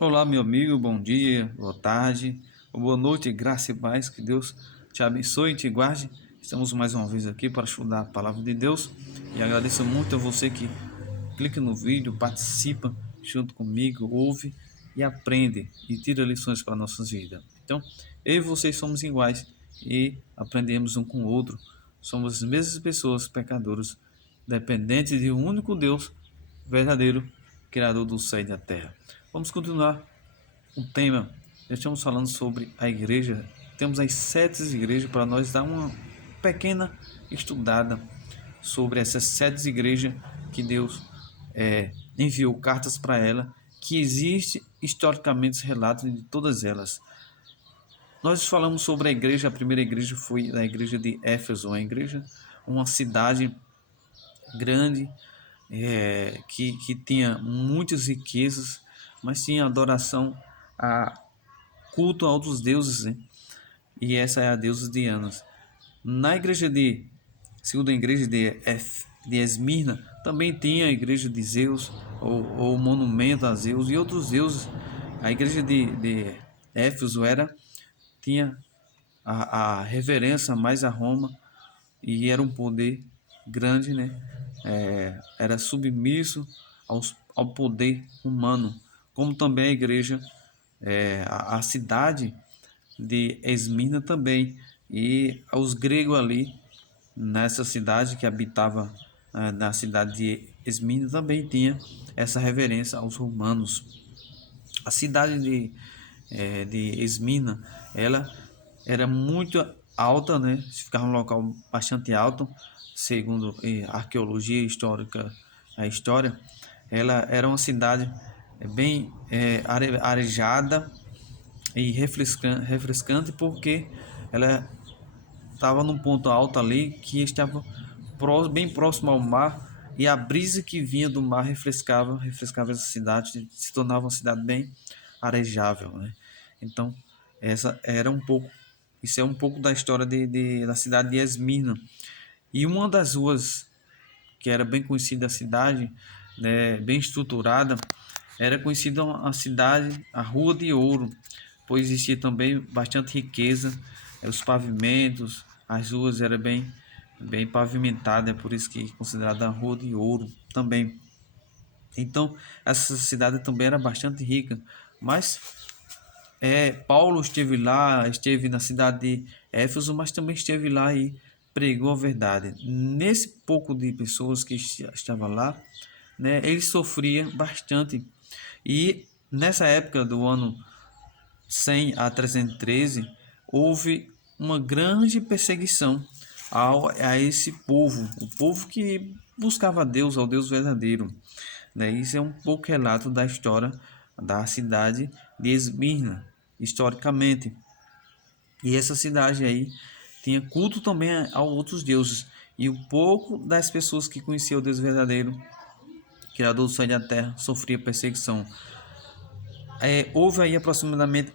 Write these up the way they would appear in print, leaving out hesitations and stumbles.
Olá, meu amigo, bom dia, boa tarde, ou boa noite, graça e paz, que Deus te abençoe e te guarde. Estamos mais uma vez aqui para estudar a palavra de Deus e agradeço muito a você que clica no vídeo, participa junto comigo, ouve e aprende e tira lições para a nossa vida. Então, eu e vocês somos iguais e aprendemos um com o outro. Somos as mesmas pessoas, pecadores, dependentes de um único Deus verdadeiro, Criador do céu e da terra. Vamos continuar o tema. Já estamos falando sobre a igreja. Temos as 7 igrejas para nós dar uma pequena estudada sobre essas 7 igrejas que Deus enviou cartas para ela, que existe historicamente relatos de todas elas. Nós falamos sobre a igreja, a primeira igreja foi a igreja de Éfeso, uma cidade grande, que tinha muitas riquezas, mas tinha adoração a culto a outros deuses, né? E essa é a deusa Diana. Na igreja de, segundo a igreja de Esmirna, também tinha a igreja de Zeus, ou monumento a Zeus e outros deuses. A igreja de Éfeso tinha a reverência mais a Roma e era um poder grande, né? Era submisso ao poder humano, como também a igreja, a cidade de Esmirna também, e os gregos ali nessa cidade que habitava, na cidade de Esmirna, também tinha essa reverência aos romanos. A cidade de Esmirna, ela era muito alta, né? Ficava um local bastante alto, segundo a arqueologia histórica, a história. Ela era uma cidade bem arejada e refrescante, porque ela estava num ponto alto ali que estava bem próximo ao mar, e a brisa que vinha do mar refrescava essa cidade, se tornava uma cidade bem arejável, né? Então, essa era um pouco, isso é um pouco da história da cidade de Esmirna. E uma das ruas que era bem conhecida, a cidade, né, bem estruturada, era conhecida a cidade, a Rua de Ouro, pois existia também bastante riqueza, os pavimentos, as ruas eram bem pavimentadas, é por isso que é considerada a Rua de Ouro também. Então, essa cidade também era bastante rica, mas Paulo esteve lá, esteve na cidade de Éfeso, mas também esteve lá e pregou a verdade. Nesse pouco de pessoas que estavam lá, né, ele sofria bastante. E nessa época do ano 100 a 313, houve uma grande perseguição a esse povo, o povo que buscava Deus, ao Deus verdadeiro, né? Isso é um pouco relato da história da cidade de Esmirna, historicamente. E essa cidade aí tinha culto também a outros deuses. E o pouco das pessoas que conheciam o Deus verdadeiro, Criador do céu e da terra, sofria perseguição. Houve aí aproximadamente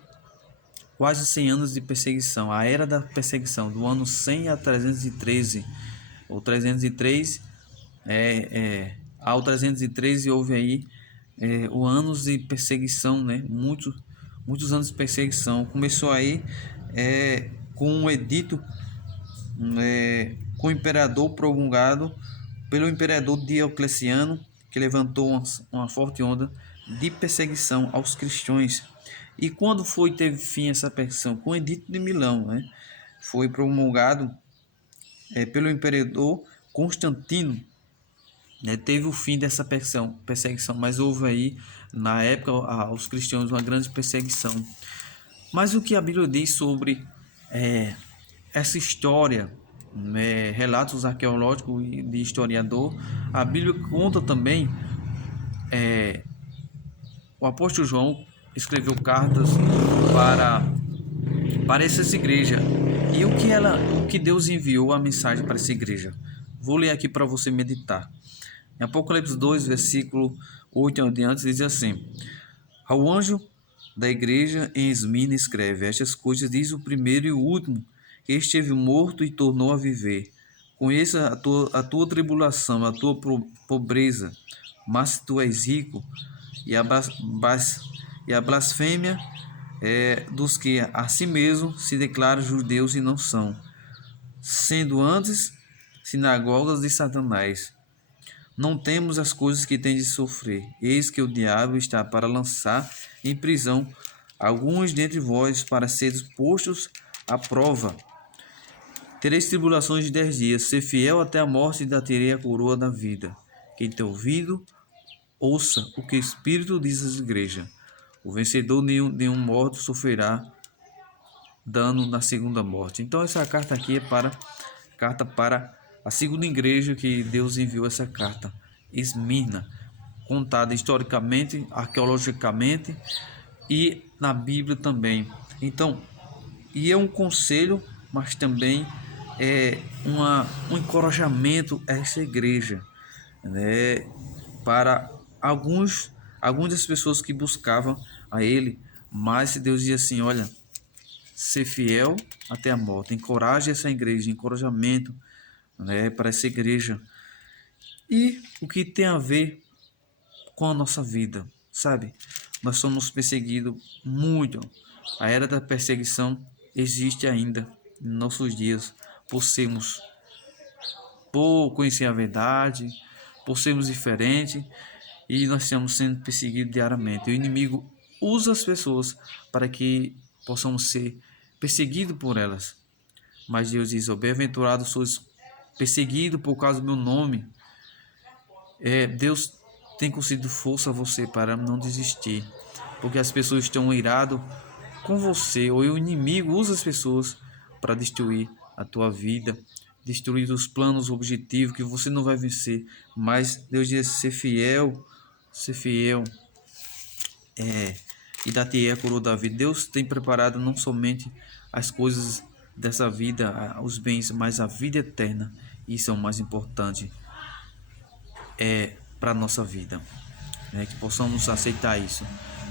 quase 100 anos de perseguição, a era da perseguição, do ano 100 a 313, ou 303, ao 313 houve aí o anos de perseguição, né? Muitos anos de perseguição. Começou aí com um edito, com o imperador promulgado pelo imperador Diocleciano, que levantou uma forte onda de perseguição aos cristãos. E quando teve fim essa perseguição? Com o Edito de Milão, né? Foi promulgado pelo imperador Constantino, né? Teve o fim dessa perseguição, mas houve aí, na época, aos cristãos uma grande perseguição. Mas o que a Bíblia diz sobre essa história, né, relatos arqueológicos e de historiador, a Bíblia conta também, o apóstolo João escreveu cartas para, para essa igreja. E o que Deus enviou a mensagem para essa igreja? Vou ler aqui para você meditar. Em Apocalipse 2, versículo 8 em diante, diz assim: Ao anjo da igreja em Esmirna escreve: Estas coisas diz o primeiro e o último, que esteve morto e tornou a viver. Conheça a tua tribulação, a tua pobreza, mas tu és rico, e e a blasfêmia dos que a si mesmos se declaram judeus e não são, sendo antes sinagogas de Satanás. Não temos as coisas que tem de sofrer. Eis que o diabo está para lançar em prisão alguns dentre vós, para seres postos à prova. Tereis tribulações de 10 dias. Ser fiel até a morte, e dar-te-ei a coroa da vida. Quem tem ouvido, ouça o que o Espírito diz às igrejas. O vencedor nenhum morto sofrerá dano na segunda morte. Então essa carta aqui é carta para a segunda igreja que Deus enviou, essa carta, Esmirna, contada historicamente, arqueologicamente e na Bíblia também. Então, e é um conselho, mas também é um encorajamento a essa igreja, né? Para algumas das pessoas que buscavam a Ele, mas Deus diz assim: olha, ser fiel até a morte. Encoraje essa igreja, encorajamento, né, para essa igreja. E o que tem a ver com a nossa vida, sabe? Nós somos perseguidos muito. A era da perseguição existe ainda em nossos dias, por conhecer a verdade, por sermos diferentes, e nós estamos sendo perseguidos diariamente. O inimigo usa as pessoas para que possamos ser perseguidos por elas. Mas Deus diz: bem-aventurado sois perseguido por causa do meu nome. Deus tem concedido força a você para não desistir, porque as pessoas estão iradas com você, ou o inimigo usa as pessoas para destruir a tua vida, destruir os planos, objetivos que você não vai vencer. Mas Deus diz: ser fiel, e dar-te-ei a coroa da vida. Deus tem preparado não somente as coisas dessa vida, os bens, mas a vida eterna. Isso é o mais importante para a nossa vida, né? Que possamos aceitar isso.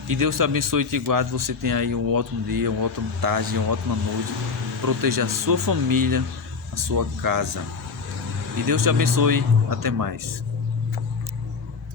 Que Deus te abençoe e te guarde. Você tem aí um ótimo dia, uma ótima tarde, uma ótima noite. Proteja a sua família, a sua casa. E Deus te abençoe. Até mais.